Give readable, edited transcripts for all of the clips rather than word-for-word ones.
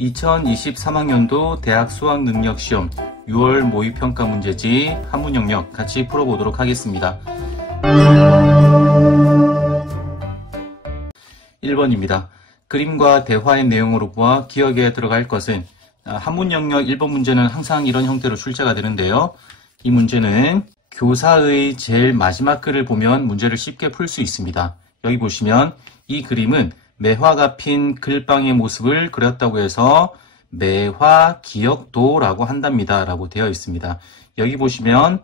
2023학년도 대학 수학능력시험 6월 모의평가 문제지 한문 영역 같이 풀어보도록 하겠습니다. 1번입니다. 그림과 대화의 내용으로 보아 기억에 들어갈 것은 한문 영역 1번 문제는 항상 이런 형태로 출제가 되는데요. 이 문제는 교사의 제일 마지막 글을 보면 문제를 쉽게 풀 수 있습니다. 여기 보시면 이 그림은 매화가 핀 글방의 모습을 그렸다고 해서 매화 기억도라고 한답니다 라고 되어 있습니다. 여기 보시면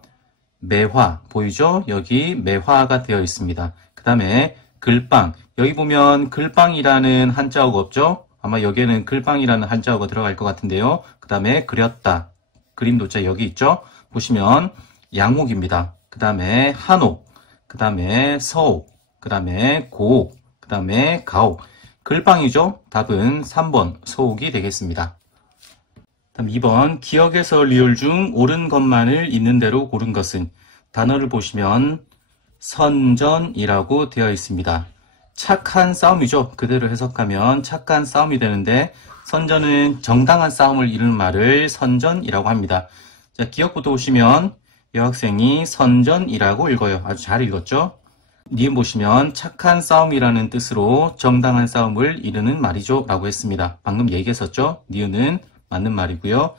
매화 보이죠? 여기 매화가 되어 있습니다. 그 다음에 글방, 여기 보면 글방이라는 한자어가 없죠? 아마 여기에는 글방이라는 한자어가 들어갈 것 같은데요. 그 다음에 그렸다, 그림 도자 여기 있죠? 보시면 양옥입니다. 그 다음에 한옥, 그 다음에 서옥, 그 다음에 고옥, 그 다음에 가옥. 글방이죠? 답은 3번 서옥이 되겠습니다. 다음 2번 기억에서 리을 중 옳은 것만을 있는 대로 고른 것은, 단어를 보시면 선전이라고 되어 있습니다. 착한 싸움이죠. 그대로 해석하면 착한 싸움이 되는데 선전은 정당한 싸움을 이루는 말을 선전이라고 합니다. 자, 기억부터 보시면 여학생이 선전이라고 읽어요. 아주 잘 읽었죠? 니은 보시면 착한 싸움이라는 뜻으로 정당한 싸움을 이루는 말이죠 라고 했습니다. 방금 얘기했었죠? 니은은 맞는 말이고요.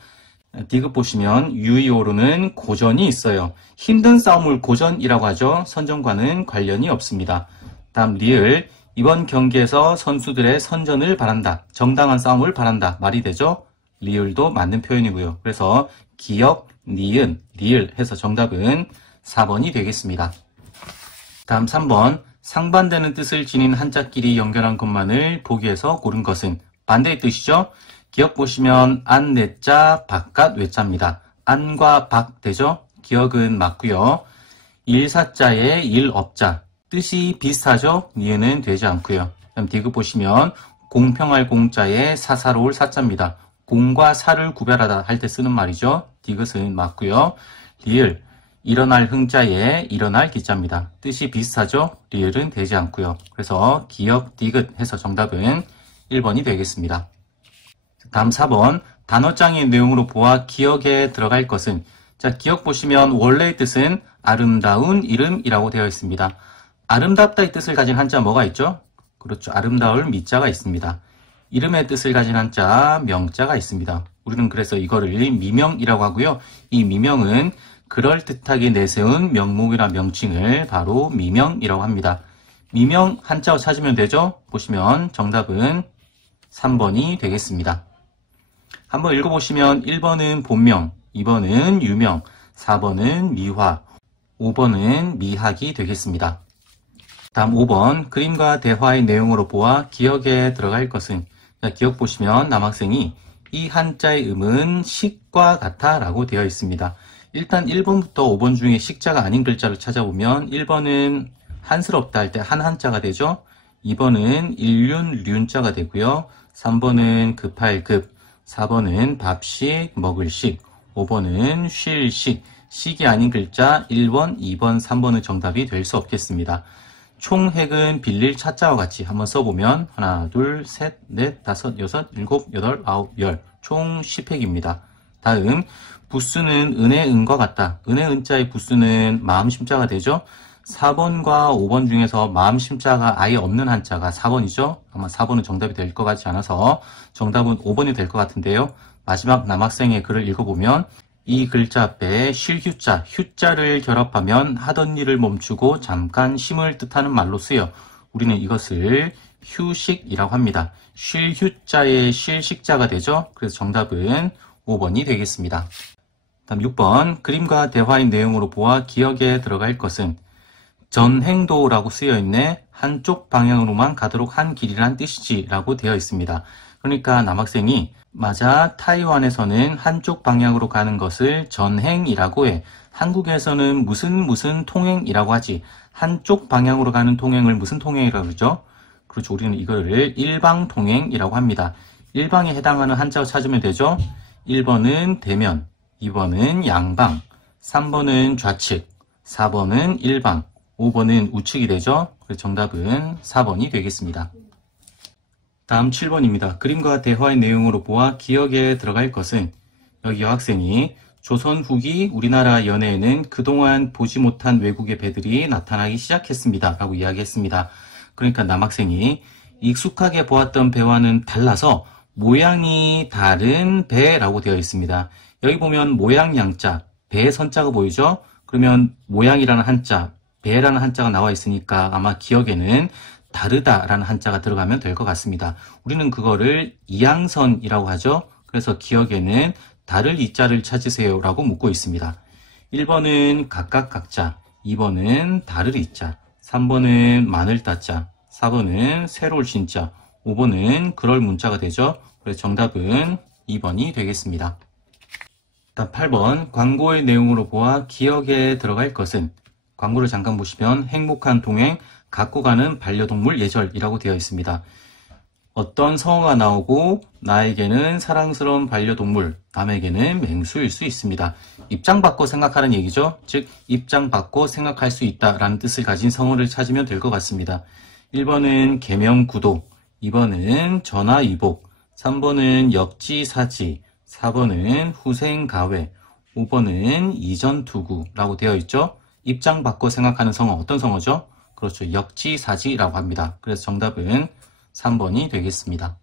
디귿 보시면 유의어로는 고전이 있어요. 힘든 싸움을 고전이라고 하죠. 선전과는 관련이 없습니다. 다음 리을, 이번 경기에서 선수들의 선전을 바란다. 정당한 싸움을 바란다. 말이 되죠? 리을도 맞는 표현이고요. 그래서 기억, 니은, 리을 해서 정답은 4번이 되겠습니다. 다음 3번 상반되는 뜻을 지닌 한자끼리 연결한 것만을 보기에서 고른 것은, 반대의 뜻이죠? 기억 보시면 안, 내자, 바깥, 외자입니다. 안과 박 되죠? 기억은 맞고요. 일사자에 일업자, 뜻이 비슷하죠? 니은은 되지 않고요. 그다음 디귿 보시면 공평할 공자에 사사로울 사자입니다. 공과 사를 구별하다 할 때 쓰는 말이죠. 디귿은 맞고요. 리을, 일어날 흥자에 일어날 기자입니다. 뜻이 비슷하죠? 리을은 되지 않고요. 그래서 기억, 디귿 해서 정답은 1번이 되겠습니다. 다음 4번 단어장의 내용으로 보아 기억에 들어갈 것은, 자, 기억 보시면 원래의 뜻은 아름다운 이름이라고 되어 있습니다. 아름답다의 뜻을 가진 한자 뭐가 있죠? 그렇죠. 아름다울 미자가 있습니다. 이름의 뜻을 가진 한자 명자가 있습니다. 우리는 그래서 이거를 미명이라고 하고요. 이 미명은 그럴듯하게 내세운 명목이나 명칭을 바로 미명이라고 합니다. 미명 한자어 찾으면 되죠? 보시면 정답은 3번이 되겠습니다. 한번 읽어보시면 1번은 본명, 2번은 유명, 4번은 미화, 5번은 미학이 되겠습니다. 다음 5번 그림과 대화의 내용으로 보아 기억에 들어갈 것은, 자, 기억 보시면 남학생이 이 한자의 음은 식과 같아 라고 되어 있습니다. 일단 1번부터 5번 중에 식자가 아닌 글자를 찾아보면 1번은 한스럽다 할 때 한 한자가 되죠. 2번은 일륜, 륜자가 되고요. 3번은 급할 급, 4번은 밥식, 먹을식, 5번은 쉴식, 식이 아닌 글자 1번, 2번, 3번은 정답이 될 수 없겠습니다. 총획은 빌릴 차자와 같이 한번 써보면 하나, 둘, 셋, 넷, 다섯, 여섯, 일곱, 여덟, 아홉, 열, 총 10획입니다. 다음 부수는 은의 은과 같다. 은의 은자의 부수는 마음심자가 되죠. 4번과 5번 중에서 마음심자가 아예 없는 한자가 4번이죠. 아마 4번은 정답이 될 것 같지 않아서 정답은 5번이 될 것 같은데요. 마지막 남학생의 글을 읽어보면 이 글자 앞에 쉴휴자, 휴자를 결합하면 하던 일을 멈추고 잠깐 쉼을 뜻하는 말로 쓰여 우리는 이것을 휴식이라고 합니다. 쉴휴자의 쉴식자가 되죠. 그래서 정답은 5번이 되겠습니다. 다음 6번 그림과 대화의 내용으로 보아 기억에 들어갈 것은, 전행도라고 쓰여있네. 한쪽 방향으로만 가도록 한 길이란 뜻이지 라고 되어 있습니다. 그러니까 남학생이 맞아, 타이완에서는 한쪽 방향으로 가는 것을 전행이라고 해. 한국에서는 무슨 통행이라고 하지. 한쪽 방향으로 가는 통행을 무슨 통행이라고 그러죠? 그렇죠. 우리는 이거를 일방통행이라고 합니다. 일방에 해당하는 한자を찾으면 되죠. 1번은 대면, 2번은 양방, 3번은 좌측, 4번은 일방, 5번은 우측이 되죠. 그래서 정답은 4번이 되겠습니다. 다음 7번입니다. 그림과 대화의 내용으로 보아 기억에 들어갈 것은, 여기 여학생이 조선 후기 우리나라 연해에는 그동안 보지 못한 외국의 배들이 나타나기 시작했습니다 라고 이야기했습니다. 그러니까 남학생이 익숙하게 보았던 배와는 달라서 모양이 다른 배라고 되어 있습니다. 여기 보면 모양 양자, 배의 선자가 보이죠? 그러면 모양이라는 한자, 배라는 한자가 나와 있으니까 아마 기억에는 다르다라는 한자가 들어가면 될 것 같습니다. 우리는 그거를 이양선이라고 하죠. 그래서 기억에는 다를 이자를 찾으세요 라고 묻고 있습니다. 1번은 각각 각자, 2번은 다를 이자, 3번은 마늘 따자, 4번은 새로울 신자, 5번은 그럴 문자가 되죠. 그래서 정답은 2번이 되겠습니다. 다음 8번, 광고의 내용으로 보아 기억에 들어갈 것은, 광고를 잠깐 보시면 행복한 동행, 갖고 가는 반려동물 예절이라고 되어 있습니다. 어떤 성어가 나오고 나에게는 사랑스러운 반려동물, 남에게는 맹수일 수 있습니다. 입장 바꿔 생각하는 얘기죠. 즉 입장 바꿔 생각할 수 있다라는 뜻을 가진 성어를 찾으면 될 것 같습니다. 1번은 계명구도, 2번은 전화위복, 3번은 역지사지, 4번은 후생가회, 5번은 이전투구라고 되어 있죠. 입장 바꿔 생각하는 성어, 어떤 성어죠? 그렇죠. 역지사지라고 합니다. 그래서 정답은 3번이 되겠습니다.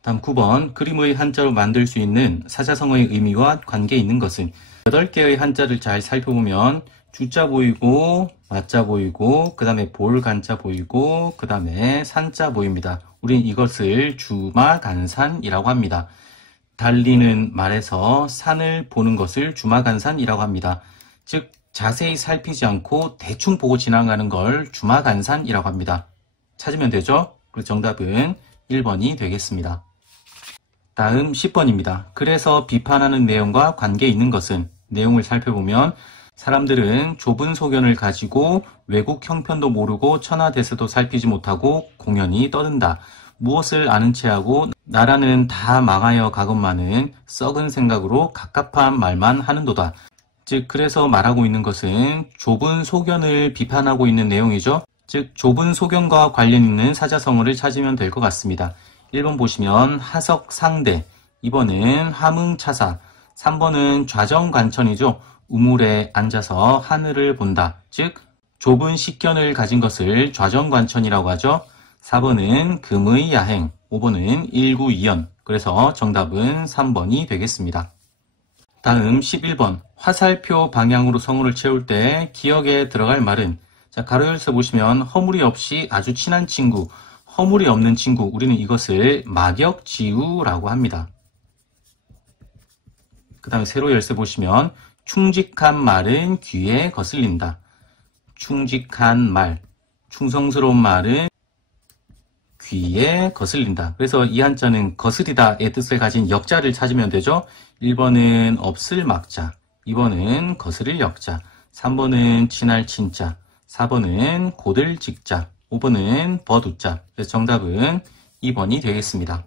다음 9번, 그림의 한자로 만들 수 있는 사자성어의 의미와 관계 있는 것은, 8개의 한자를 잘 살펴보면 주자 보이고 마자 보이고 그 다음에 볼간자 보이고 그 다음에 산자 보입니다. 우린 이것을 주마간산이라고 합니다. 달리는 말에서 산을 보는 것을 주마간산이라고 합니다. 즉 자세히 살피지 않고 대충 보고 지나가는 걸 주마간산이라고 합니다. 찾으면 되죠? 그래서 정답은 1번이 되겠습니다. 다음 10번입니다. 그래서 비판하는 내용과 관계 있는 것은, 내용을 살펴보면 사람들은 좁은 소견을 가지고 외국 형편도 모르고 천하대세도 살피지 못하고 공연히 떠든다. 무엇을 아는 체하고 나라는 다 망하여 가건만은 썩은 생각으로 갑갑한 말만 하는도다. 즉 그래서 말하고 있는 것은 좁은 소견을 비판하고 있는 내용이죠. 즉 좁은 소견과 관련 있는 사자성어를 찾으면 될 것 같습니다. 1번 보시면 하석상대, 2번은 함흥차사, 3번은 좌정관천이죠. 우물에 앉아서 하늘을 본다. 즉 좁은 식견을 가진 것을 좌정관천이라고 하죠. 4번은 금의 야행, 5번은 일구이연. 그래서 정답은 3번이 되겠습니다. 다음 11번, 화살표 방향으로 성우를 채울 때 기억에 들어갈 말은, 자, 가로 열쇠 보시면 허물이 없이 아주 친한 친구, 허물이 없는 친구, 우리는 이것을 막역지우라고 합니다. 그 다음에 세로 열쇠 보시면 충직한 말은 귀에 거슬린다. 충직한 말, 충성스러운 말은 귀에 거슬린다. 그래서 이 한자는 거스리다의 뜻을 가진 역자를 찾으면 되죠. 1번은 없을 막자, 2번은 거스를 역자, 3번은 친할 친자, 4번은 고들 직자, 5번은 버두자. 그래서 정답은 2번이 되겠습니다.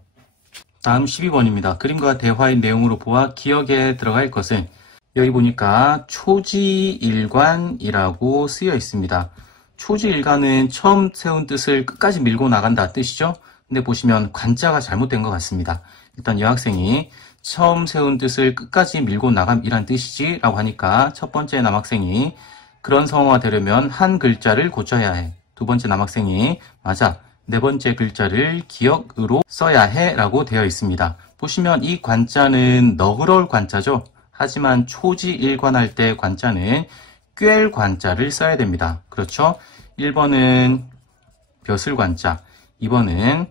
다음 12번입니다. 그림과 대화의 내용으로 보아 기억에 들어갈 것은, 여기 보니까 초지일관이라고 쓰여 있습니다. 초지일관은 처음 세운 뜻을 끝까지 밀고 나간다 뜻이죠. 근데 보시면 관자가 잘못된 것 같습니다. 일단 여학생이 처음 세운 뜻을 끝까지 밀고 나감이란 뜻이지 라고 하니까 첫 번째 남학생이 그런 성어가 되려면 한 글자를 고쳐야 해. 두 번째 남학생이 맞아, 네 번째 글자를 기억으로 써야 해 라고 되어 있습니다. 보시면 이 관자는 너그러울 관자죠. 하지만 초지일관할 때 관자는 꿰을 관자를 써야 됩니다. 그렇죠? 1번은 벼슬 관자, 2번은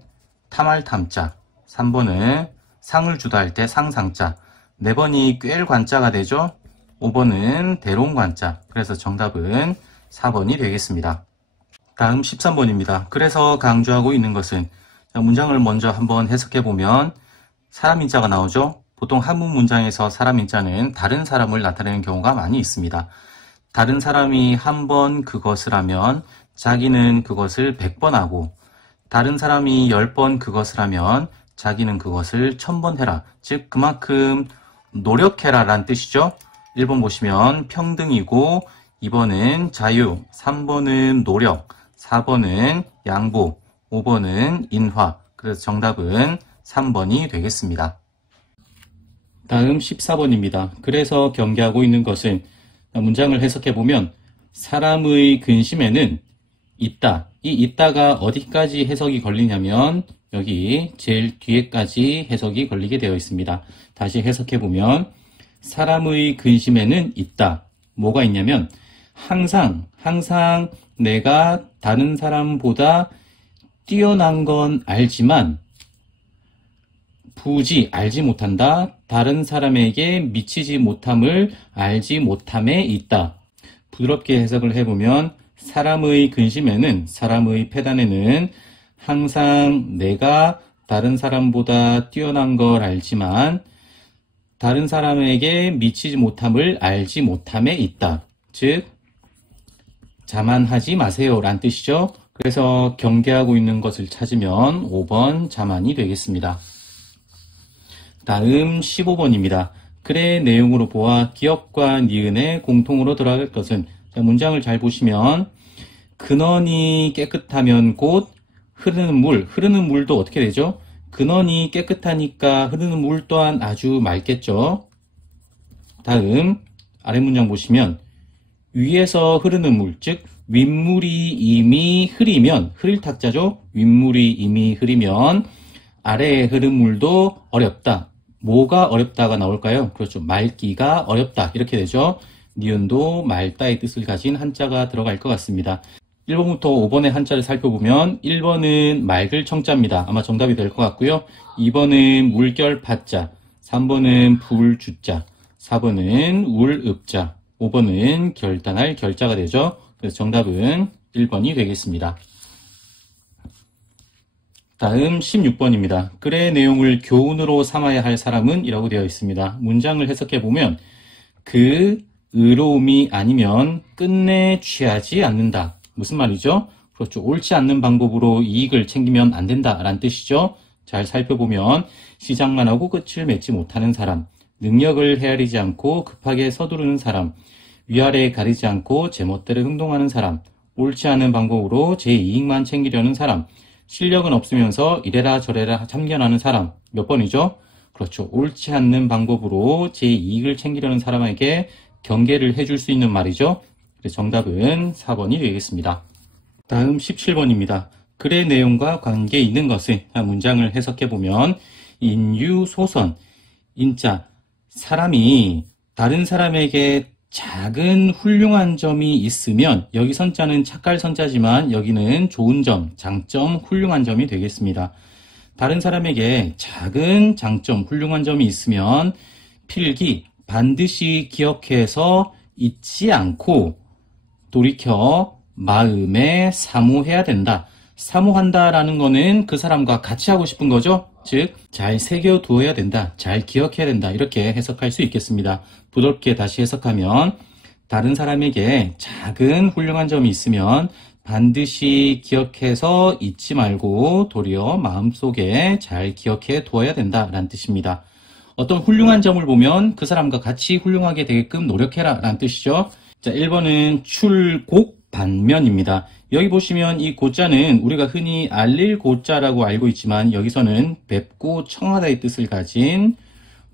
탐할 탐자, 3번은 상을 주다 할 때 상상자, 4번이 꿰을 관자가 되죠? 5번은 대롱 관자. 그래서 정답은 4번이 되겠습니다. 다음 13번입니다. 그래서 강조하고 있는 것은, 문장을 먼저 한번 해석해 보면 사람 인자가 나오죠? 보통 한문 문장에서 사람 인자는 다른 사람을 나타내는 경우가 많이 있습니다. 다른 사람이 한 번 그것을 하면 자기는 그것을 100번 하고, 다른 사람이 10번 그것을 하면 자기는 그것을 1000번 해라. 즉 그만큼 노력해라 라는 뜻이죠. 1번 보시면 평등이고, 2번은 자유, 3번은 노력, 4번은 양보, 5번은 인화. 그래서 정답은 3번이 되겠습니다. 다음 14번입니다. 그래서 경계하고 있는 것은, 문장을 해석해보면 사람의 근심에는 있다. 이 있다가 어디까지 해석이 걸리냐면 여기 제일 뒤에까지 해석이 걸리게 되어 있습니다. 다시 해석해보면 사람의 근심에는 있다. 뭐가 있냐면 항상 내가 다른 사람보다 뛰어난 건 알지만 부지 알지 못한다. 다른 사람에게 미치지 못함을 알지 못함에 있다. 부드럽게 해석을 해보면 사람의 근심에는, 사람의 패단에는 항상 내가 다른 사람보다 뛰어난 걸 알지만 다른 사람에게 미치지 못함을 알지 못함에 있다. 즉 자만하지 마세요 라는 뜻이죠. 그래서 경계하고 있는 것을 찾으면 5번 자만이 되겠습니다. 다음 15번입니다. 글의 내용으로 보아 기역과 니은에 공통으로 들어갈 것은, 문장을 잘 보시면 근원이 깨끗하면 곧 흐르는 물도 어떻게 되죠? 근원이 깨끗하니까 흐르는 물 또한 아주 맑겠죠. 다음 아래 문장 보시면 위에서 흐르는 물, 즉 윗물이 이미 흐리면, 흐릴 탁자죠. 윗물이 이미 흐리면 아래에 흐른 물도 어렵다. 뭐가 어렵다가 나올까요? 그렇죠. 맑기가 어렵다. 이렇게 되죠. 니은도 맑다의 뜻을 가진 한자가 들어갈 것 같습니다. 1번부터 5번의 한자를 살펴보면 1번은 맑을 청자입니다. 아마 정답이 될 것 같고요. 2번은 물결 파자, 3번은 불 주자, 4번은 울 읍자, 5번은 결단할 결자가 되죠. 그래서 정답은 1번이 되겠습니다. 다음 16번입니다. 글의 내용을 교훈으로 삼아야 할 사람은 이라고 되어 있습니다. 문장을 해석해보면 그 의로움이 아니면 끝내 취하지 않는다. 무슨 말이죠? 그렇죠. 옳지 않는 방법으로 이익을 챙기면 안 된다라는 뜻이죠. 잘 살펴보면 시작만 하고 끝을 맺지 못하는 사람, 능력을 헤아리지 않고 급하게 서두르는 사람, 위아래 가리지 않고 제멋대로 행동하는 사람, 옳지 않은 방법으로 제 이익만 챙기려는 사람, 실력은 없으면서 이래라 저래라 참견하는 사람. 몇 번이죠? 그렇죠. 옳지 않는 방법으로 제 이익을 챙기려는 사람에게 경계를 해줄 수 있는 말이죠. 그래서 정답은 4번이 되겠습니다. 다음 17번입니다. 글의 내용과 관계 있는 것은, 문장을 해석해보면 인유소선, 인자, 사람이 다른 사람에게 작은 훌륭한 점이 있으면, 여기 선자는 착갈 선자지만 여기는 좋은 점, 장점, 훌륭한 점이 되겠습니다. 다른 사람에게 작은 장점, 훌륭한 점이 있으면 필기, 반드시 기억해서 잊지 않고 돌이켜 마음에 사모해야 된다. 사모한다라는 거는 그 사람과 같이 하고 싶은 거죠. 즉, 잘 새겨두어야 된다. 잘 기억해야 된다. 이렇게 해석할 수 있겠습니다. 부드럽게 다시 해석하면 다른 사람에게 작은 훌륭한 점이 있으면 반드시 기억해서 잊지 말고 도리어 마음속에 잘 기억해 두어야 된다라는 뜻입니다. 어떤 훌륭한 점을 보면 그 사람과 같이 훌륭하게 되게끔 노력해라 라는 뜻이죠. 자, 1번은 출곡 반면입니다. 여기 보시면 이 고자는 우리가 흔히 알릴 고자라고 알고 있지만 여기서는 뵙고 청하다의 뜻을 가진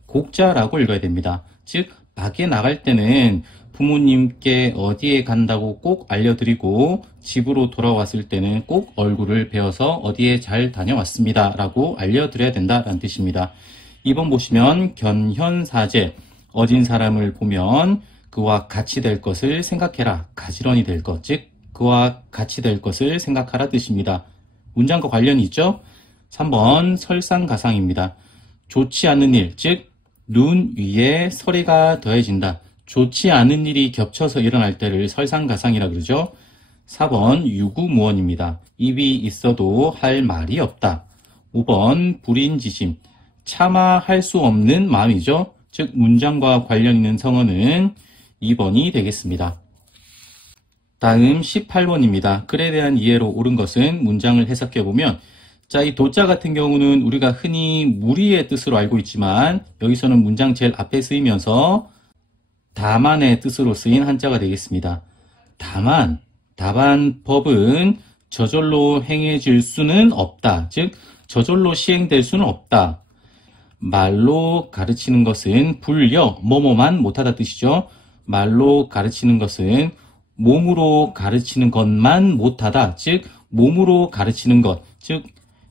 곡자라고 읽어야 됩니다. 즉 밖에 나갈 때는 부모님께 어디에 간다고 꼭 알려드리고 집으로 돌아왔을 때는 꼭 얼굴을 베어서 어디에 잘 다녀왔습니다 라고 알려드려야 된다라는 뜻입니다. 2번 보시면 견현사제, 어진 사람을 보면 그와 같이 될 것을 생각해라. 가지런히 될 것, 즉 그와 같이 될 것을 생각하라 뜻입니다. 문장과 관련이 있죠? 3번 설상가상입니다. 좋지 않은 일, 즉 눈 위에 서리가 더해진다. 좋지 않은 일이 겹쳐서 일어날 때를 설상가상이라 그러죠. 4번 유구무원입니다. 입이 있어도 할 말이 없다. 5번 불인지심, 차마 할 수 없는 마음이죠. 즉 문장과 관련 있는 성어는 2번이 되겠습니다. 다음 18번입니다. 글에 대한 이해로 옳은 것은, 문장을 해석해보면 자, 이 도자 같은 경우는 우리가 흔히 무리의 뜻으로 알고 있지만 여기서는 문장 제일 앞에 쓰이면서 다만의 뜻으로 쓰인 한자가 되겠습니다. 다만, 답안법은 저절로 행해질 수는 없다. 즉 저절로 시행될 수는 없다. 말로 가르치는 것은 불려 뭐뭐만 못하다 뜻이죠. 말로 가르치는 것은 몸으로 가르치는 것만 못하다. 즉 몸으로 가르치는 것, 즉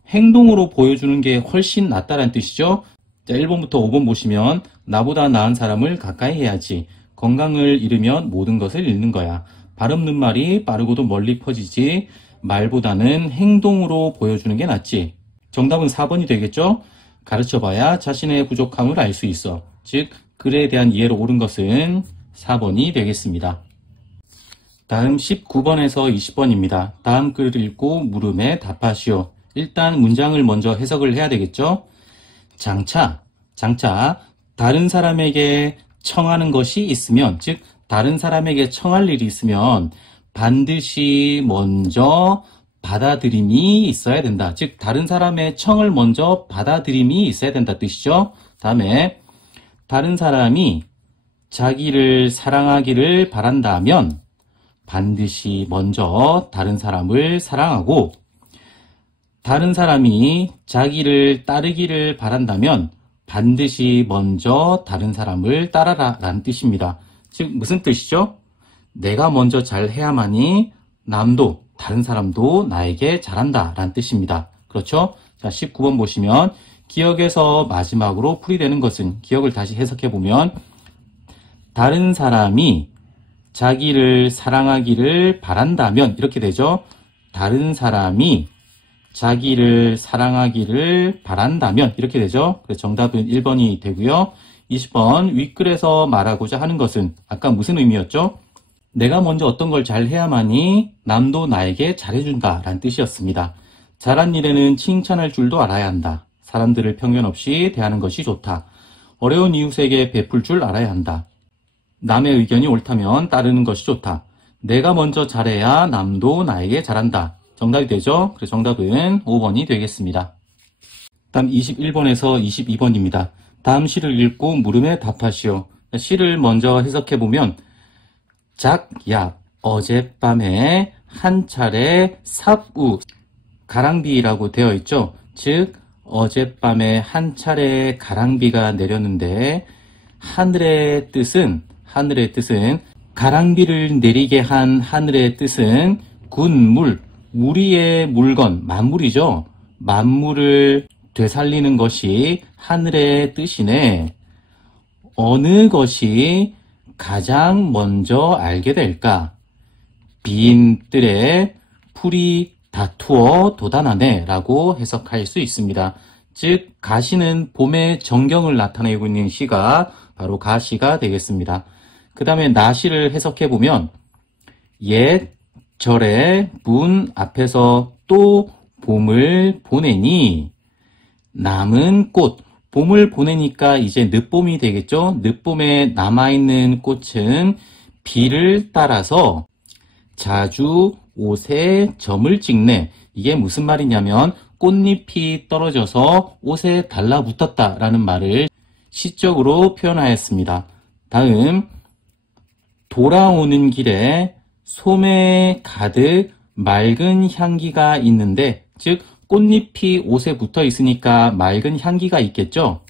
행동으로 보여주는 게 훨씬 낫다는 뜻이죠. 자, 1번부터 5번 보시면 나보다 나은 사람을 가까이 해야지. 건강을 잃으면 모든 것을 잃는 거야. 발 없는 말이 빠르고도 멀리 퍼지지. 말보다는 행동으로 보여주는 게 낫지. 정답은 4번이 되겠죠? 가르쳐봐야 자신의 부족함을 알 수 있어. 즉 글에 대한 이해로 옳은 것은 4번이 되겠습니다. 다음 19번에서 20번입니다. 다음 글을 읽고 물음에 답하시오. 일단 문장을 먼저 해석을 해야 되겠죠? 장차 다른 사람에게 청하는 것이 있으면, 즉 다른 사람에게 청할 일이 있으면 반드시 먼저 받아들임이 있어야 된다. 즉 다른 사람의 청을 먼저 받아들임이 있어야 된다 뜻이죠. 다음에 다른 사람이 자기를 사랑하기를 바란다면 반드시 먼저 다른 사람을 사랑하고, 다른 사람이 자기를 따르기를 바란다면 반드시 먼저 다른 사람을 따라라 라는 뜻입니다. 즉 무슨 뜻이죠? 내가 먼저 잘해야만이 남도, 다른 사람도 나에게 잘한다 라는 뜻입니다. 그렇죠? 자, 19번 보시면 기억에서 마지막으로 풀이되는 것은, 기억을 다시 해석해보면 다른 사람이 자기를 사랑하기를 바란다면 이렇게 되죠. 다른 사람이 자기를 사랑하기를 바란다면 이렇게 되죠. 그래서 정답은 1번이 되고요. 20번 윗글에서 말하고자 하는 것은 아까 무슨 의미였죠? 내가 먼저 어떤 걸 잘해야만이 남도 나에게 잘해준다 라는 뜻이었습니다. 잘한 일에는 칭찬할 줄도 알아야 한다. 사람들을 편견 없이 대하는 것이 좋다. 어려운 이웃에게 베풀 줄 알아야 한다. 남의 의견이 옳다면 따르는 것이 좋다. 내가 먼저 잘해야 남도 나에게 잘한다. 정답이 되죠? 그래서 정답은 5번이 되겠습니다. 다음 21번에서 22번입니다. 다음 시를 읽고 물음에 답하시오. 시를 먼저 해석해보면 작야 어젯밤에 한 차례 삽우 가랑비라고 되어 있죠. 즉 어젯밤에 한 차례 가랑비가 내렸는데 하늘의 뜻은 가랑비를 내리게 한 하늘의 뜻은 군물, 우리의 물건, 만물이죠. 만물을 되살리는 것이 하늘의 뜻이네. 어느 것이 가장 먼저 알게 될까? 빈 뜰에 풀이 다투어 돋아나네 라고 해석할 수 있습니다. 즉 가시는 봄의 정경을 나타내고 있는 시가 바로 가시가 되겠습니다. 그 다음에 나시를 해석해보면 옛 절에 문 앞에서 또 봄을 보내니 남은 꽃, 봄을 보내니까 이제 늦봄이 되겠죠. 늦봄에 남아있는 꽃은 비를 따라서 자주 옷에 점을 찍네. 이게 무슨 말이냐면 꽃잎이 떨어져서 옷에 달라붙었다라는 말을 시적으로 표현하였습니다. 다음 돌아오는 길에 솜에 가득 맑은 향기가 있는데, 즉 꽃잎이 옷에 붙어 있으니까 맑은 향기가 있겠죠.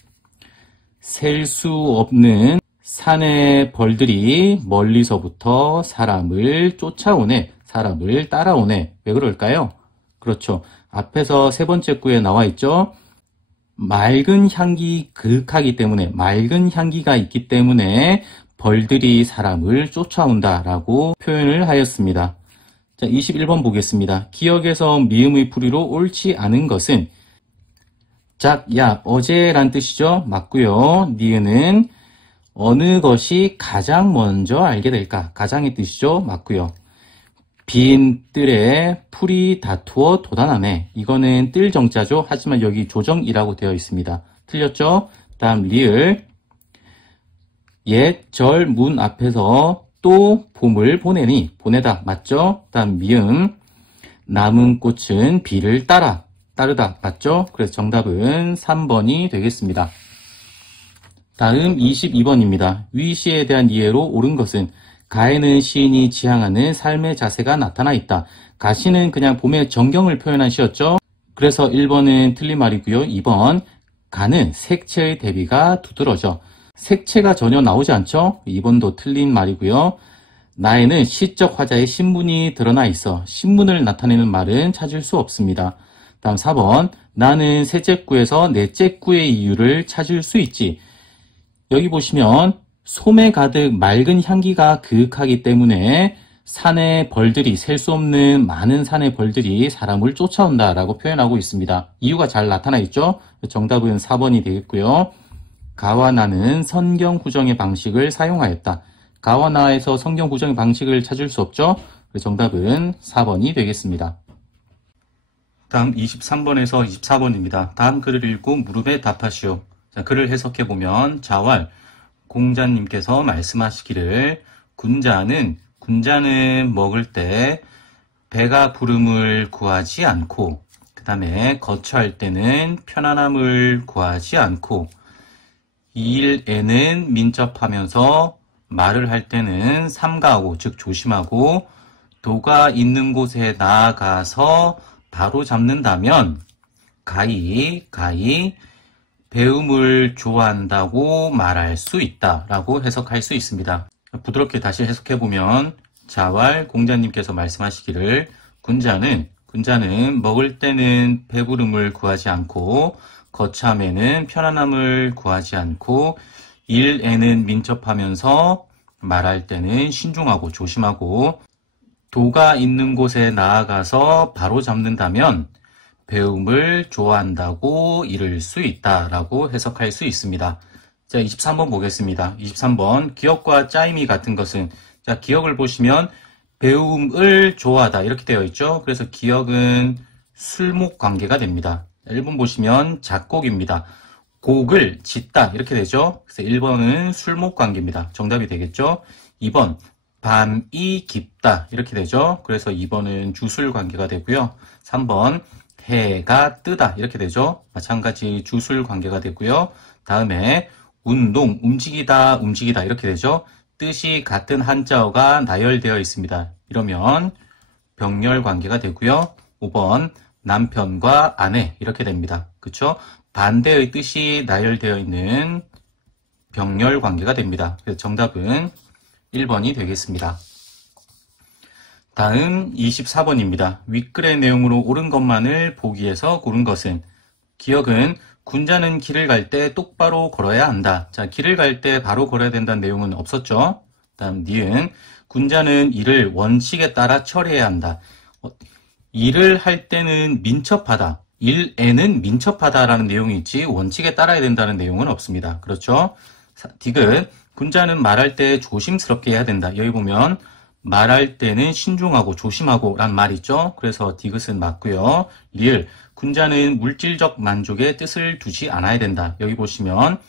셀 수 없는 산의 벌들이 멀리서부터 사람을 쫓아오네, 사람을 따라오네. 왜 그럴까요? 그렇죠. 앞에서 세 번째 구에 나와 있죠. 맑은 향기 그윽하기 때문에, 맑은 향기가 있기 때문에 벌들이 사람을 쫓아온다라고 표현을 하였습니다. 자, 21번 보겠습니다. 기억에서 미음의 풀이로 옳지 않은 것은 작야 어제란 뜻이죠. 맞고요. 니은은 어느 것이 가장 먼저 알게 될까? 가장의 뜻이죠. 맞고요. 빈 뜰에 풀이 다투어 돋아나네. 이거는 뜰 정자죠. 하지만 여기 조정이라고 되어 있습니다. 틀렸죠? 다음 리을 옛 절 문 앞에서 또 봄을 보내니, 보내다 맞죠? 다음 미음 남은 꽃은 비를 따르다 맞죠? 그래서 정답은 3번이 되겠습니다. 다음 22번입니다. 위 시에 대한 이해로 옳은 것은 가에는 시인이 지향하는 삶의 자세가 나타나 있다. 가시는 그냥 봄의 정경을 표현한 시였죠. 그래서 1번은 틀린 말이고요. 2번 가는 색채의 대비가 두드러져. 색채가 전혀 나오지 않죠. 2번도 틀린 말이고요. 나에는 시적 화자의 신문이 드러나 있어. 신문을 나타내는 말은 찾을 수 없습니다. 다음 4번 나는 셋째 구에서 넷째 구의 이유를 찾을 수 있지. 여기 보시면 솜에 가득 맑은 향기가 그윽하기 때문에 산의 벌들이, 셀 수 없는 많은 산의 벌들이 사람을 쫓아온다 라고 표현하고 있습니다. 이유가 잘 나타나 있죠. 정답은 4번이 되겠고요. 가와 나는 성경 구정의 방식을 사용하였다. 가와 나에서 성경 구정의 방식을 찾을 수 없죠. 정답은 4번이 되겠습니다. 다음 23번에서 24번입니다. 다음 글을 읽고 물음에 답하시오. 자, 글을 해석해보면 자왈 공자님께서 말씀하시기를 군자는 먹을 때 배가 부름을 구하지 않고, 그 다음에 거처할 때는 편안함을 구하지 않고, 일에는 민첩하면서 말을 할 때는 삼가하고, 즉 조심하고, 도가 있는 곳에 나아가서 바로 잡는다면 가히 배움을 좋아한다고 말할 수 있다라고 해석할 수 있습니다. 부드럽게 다시 해석해보면 자왈 공자님께서 말씀하시기를 군자는 먹을 때는 배부름을 구하지 않고 거참에는 편안함을 구하지 않고 일에는 민첩하면서 말할 때는 신중하고 조심하고 도가 있는 곳에 나아가서 바로 잡는다면 배움을 좋아한다고 이를 수 있다라고 해석할 수 있습니다. 자, 23번 보겠습니다. 23번 기억과 짜임이 같은 것은, 자, 기억을 보시면 배움을 좋아하다 이렇게 되어 있죠. 그래서 기억은 술목 관계가 됩니다. 1번 보시면 작곡입니다. 곡을 짓다 이렇게 되죠. 그래서 1번은 술목 관계입니다. 정답이 되겠죠. 2번 밤이 깊다 이렇게 되죠. 그래서 2번은 주술 관계가 되고요. 3번 해가 뜨다 이렇게 되죠. 마찬가지 주술 관계가 되고요. 다음에 운동, 움직이다 이렇게 되죠. 뜻이 같은 한자어가 나열되어 있습니다. 이러면 병렬 관계가 되고요. 5번 남편과 아내 이렇게 됩니다. 그렇죠? 반대의 뜻이 나열되어 있는 병렬 관계가 됩니다. 그래서 정답은 1번이 되겠습니다. 다음 24번입니다. 윗글의 내용으로 옳은 것만을 보기에서 고른 것은, 기억은 군자는 길을 갈 때 똑바로 걸어야 한다. 자, 길을 갈 때 바로 걸어야 된다는 내용은 없었죠. 다음 니은 군자는 일을 원칙에 따라 처리해야 한다. 일을 할 때는 민첩하다. 일에는 민첩하다라는 내용이 있지 원칙에 따라야 된다는 내용은 없습니다. 그렇죠? 디귿 군자는 말할 때 조심스럽게 해야 된다. 여기 보면 말할 때는 신중하고 조심하고 라는 말 있죠. 그래서 디귿은 맞고요. 리을 군자는 물질적 만족에 뜻을 두지 않아야 된다. 여기 보시면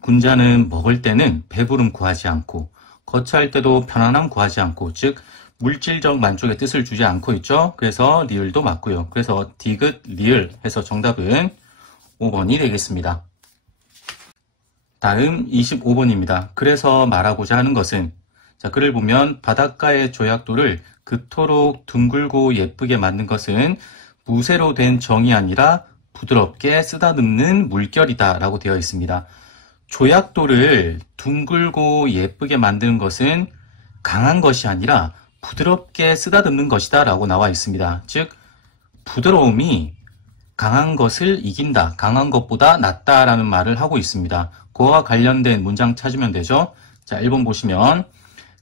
군자는 먹을 때는 배부름 구하지 않고 거처할 때도 편안함 구하지 않고, 즉 물질적 만족에 뜻을 주지 않고 있죠. 그래서 리을도 맞고요. 그래서 디귿 리을 해서 정답은 5번이 되겠습니다. 다음 25번입니다. 그래서 말하고자 하는 것은, 자, 글을 보면 바닷가의 조약돌을 그토록 둥글고 예쁘게 만든 것은 무쇠로 된 정이 아니라 부드럽게 쓰다듬는 물결이다 라고 되어 있습니다. 조약돌을 둥글고 예쁘게 만드는 것은 강한 것이 아니라 부드럽게 쓰다듬는 것이다 라고 나와 있습니다. 즉 부드러움이 강한 것을 이긴다, 강한 것보다 낫다라는 말을 하고 있습니다. 그와 관련된 문장 찾으면 되죠. 자, 1번 보시면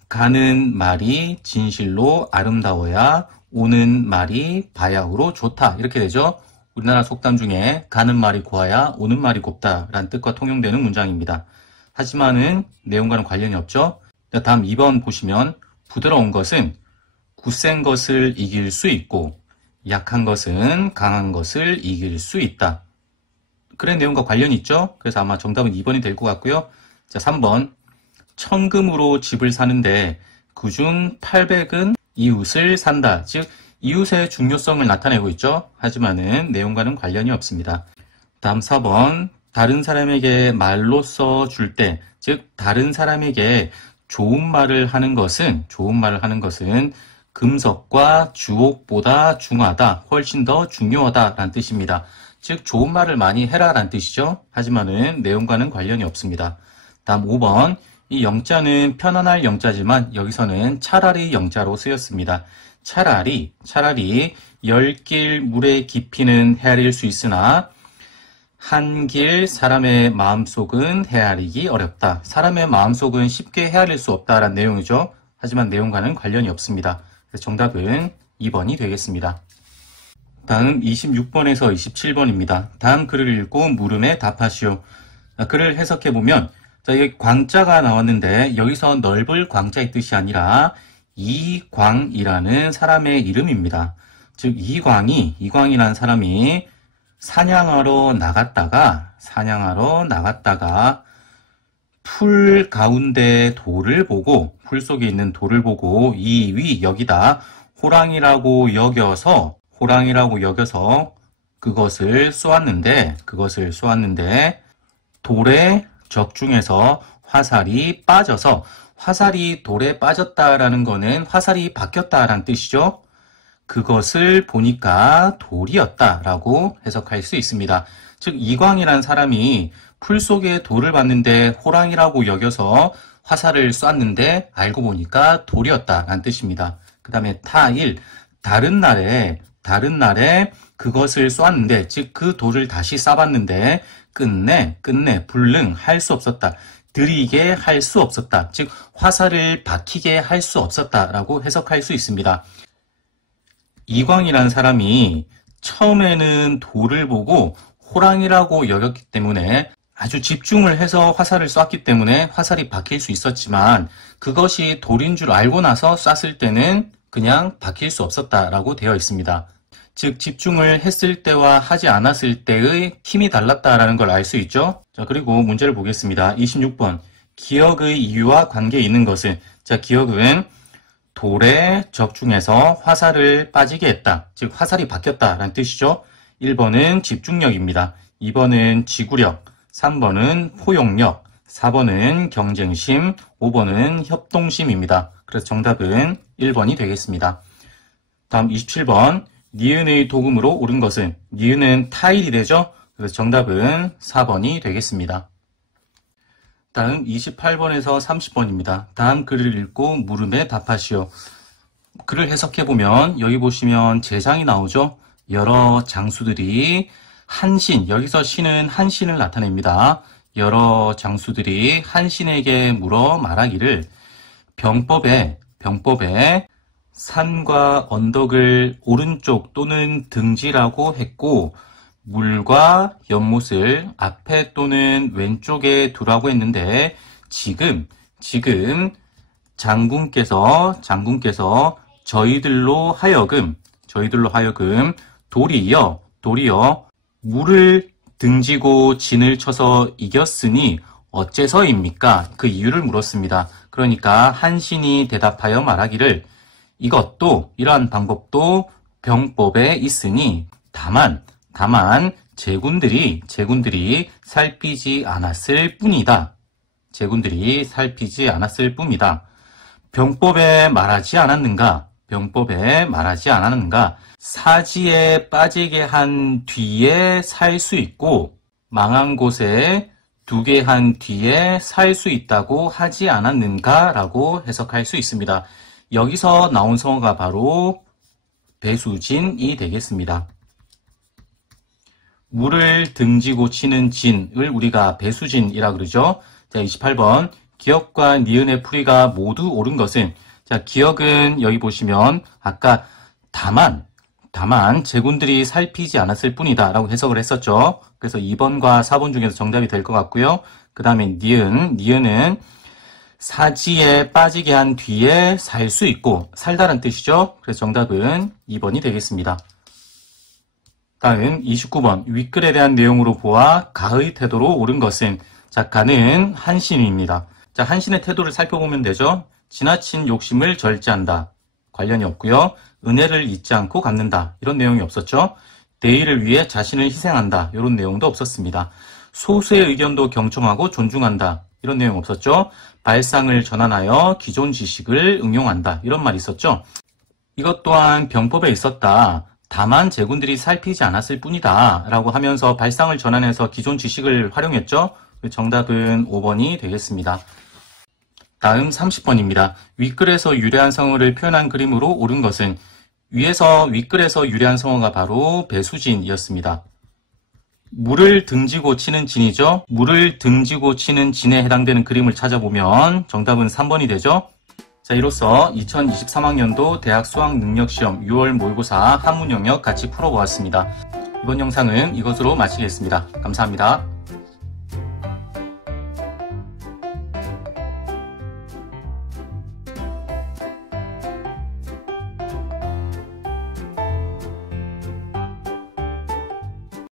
가는 말이 진실로 아름다워야 오는 말이 바야흐로 좋다 이렇게 되죠. 우리나라 속담 중에 가는 말이 고와야 오는 말이 곱다라는 뜻과 통용되는 문장입니다. 하지만은 내용과는 관련이 없죠. 자, 다음 2번 보시면 부드러운 것은 굳센 것을 이길 수 있고 약한 것은 강한 것을 이길 수 있다. 그런 내용과 관련이 있죠. 그래서 아마 정답은 2번이 될 것 같고요. 자, 3번 천금으로 집을 사는데 그중 800은 이웃을 산다. 즉 이웃의 중요성을 나타내고 있죠. 하지만은 내용과는 관련이 없습니다. 다음 4번 다른 사람에게 말로써 줄 때, 즉 다른 사람에게 좋은 말을 하는 것은 금석과 주옥보다 중하다, 훨씬 더 중요하다 라는 뜻입니다. 즉 좋은 말을 많이 해라 라는 뜻이죠. 하지만은 내용과는 관련이 없습니다. 다음 5번, 이 영자는 편안할 영자지만 여기서는 차라리 영자로 쓰였습니다. 차라리 10길 물의 깊이는 헤아릴 수 있으나 한 길 사람의 마음속은 헤아리기 어렵다. 사람의 마음속은 쉽게 헤아릴 수 없다라는 내용이죠. 하지만 내용과는 관련이 없습니다. 그래서 정답은 2번이 되겠습니다. 다음 26번에서 27번입니다. 다음 글을 읽고 물음에 답하시오. 글을 해석해보면 여기 광자가 나왔는데 여기서 넓을 광자의 뜻이 아니라 이광이라는 사람의 이름입니다. 즉 이광이라는 사람이 사냥하러 나갔다가 풀 가운데 돌을 보고, 풀 속에 있는 돌을 보고 여기다 호랑이라고 여겨서 그것을 쏘았는데 돌의 적중에서 화살이 빠져서, 화살이 돌에 빠졌다라는 거는 화살이 바뀌었다라는 뜻이죠. 그것을 보니까 돌이었다라고 해석할 수 있습니다. 즉 이광이라는 사람이 풀 속에 돌을 봤는데 호랑이라고 여겨서 화살을 쐈는데 알고 보니까 돌이었다라는 뜻입니다. 그 다음에 타일, 다른 날에 그것을 쏘았는데, 즉 그 돌을 다시 쏴봤는데 끝내 불능 할 수 없었다. 들이게 할 수 없었다. 즉 화살을 박히게 할 수 없었다라고 해석할 수 있습니다. 이광이라는 사람이 처음에는 돌을 보고 호랑이라고 여겼기 때문에 아주 집중을 해서 화살을 쐈기 때문에 화살이 박힐 수 있었지만 그것이 돌인 줄 알고 나서 쐈을 때는 그냥 박힐 수 없었다라고 되어 있습니다. 즉 집중을 했을 때와 하지 않았을 때의 힘이 달랐다라는 걸 알 수 있죠. 자, 그리고 문제를 보겠습니다. 26번. 기억의 이유와 관계에 있는 것은, 자, 기억은 돌에 적중해서 화살을 빠지게 했다. 즉 화살이 바뀌었다라는 뜻이죠. 1번은 집중력입니다. 2번은 지구력, 3번은 포용력, 4번은 경쟁심, 5번은 협동심입니다. 그래서 정답은 1번이 되겠습니다. 다음 27번. 니은의 도금으로 옳은 것은, 니은은 타일이 되죠. 그래서 정답은 4번이 되겠습니다. 다음 28번에서 30번입니다. 다음 글을 읽고 물음에 답하시오. 글을 해석해보면 여기 보시면 제장이 나오죠. 여러 장수들이 한신, 여기서 신은 한신을 나타냅니다. 여러 장수들이 한신에게 물어 말하기를 병법에 산과 언덕을 오른쪽 또는 등지라고 했고 물과 연못을 앞에 또는 왼쪽에 두라고 했는데 지금 장군께서 저희들로 하여금 도리어 물을 등지고 진을 쳐서 이겼으니 어째서입니까? 그 이유를 물었습니다. 그러니까 한신이 대답하여 말하기를 이러한 방법도 병법에 있으니 다만 제군들이 살피지 않았을 뿐이다. 병법에 말하지 않았는가? 사지에 빠지게 한 뒤에 살 수 있고 망한 곳에 두게 한 뒤에 살 수 있다고 하지 않았는가? 라고 해석할 수 있습니다. 여기서 나온 성어가 바로 배수진이 되겠습니다. 물을 등지고 치는 진을 우리가 배수진이라 그러죠. 자, 28번. 기억과 니은의 풀이가 모두 옳은 것은, 자, 기억은 여기 보시면 아까 다만 제군들이 살피지 않았을 뿐이다 라고 해석을 했었죠. 그래서 2번과 4번 중에서 정답이 될 것 같고요. 그 다음에 니은은 사지에 빠지게 한 뒤에 살 수 있고, 살다란 뜻이죠. 그래서 정답은 2번이 되겠습니다. 다음 29번. 윗글에 대한 내용으로 보아 가의 태도로 옳은 것은, 자, 가는 한신입니다. 자, 한신의 태도를 살펴보면 되죠. 지나친 욕심을 절제한다. 관련이 없고요. 은혜를 잊지 않고 갚는다. 이런 내용이 없었죠. 대의를 위해 자신을 희생한다. 이런 내용도 없었습니다. 소수의 의견도 경청하고 존중한다. 이런 내용 없었죠. 발상을 전환하여 기존 지식을 응용한다. 이런 말이 있었죠. 이것 또한 병법에 있었다. 다만 제군들이 살피지 않았을 뿐이다. 라고 하면서 발상을 전환해서 기존 지식을 활용했죠. 정답은 5번이 되겠습니다. 다음 30번입니다. 윗글에서 유래한 성어를 표현한 그림으로 옳은 것은 윗글에서 유래한 성어가 바로 배수진이었습니다. 물을 등지고 치는 진이죠. 물을 등지고 치는 진에 해당되는 그림을 찾아보면 정답은 3번이 되죠. 자, 이로써 2023학년도 대학 수학능력시험 6월 모의고사 한문 영역 같이 풀어보았습니다. 이번 영상은 이것으로 마치겠습니다. 감사합니다.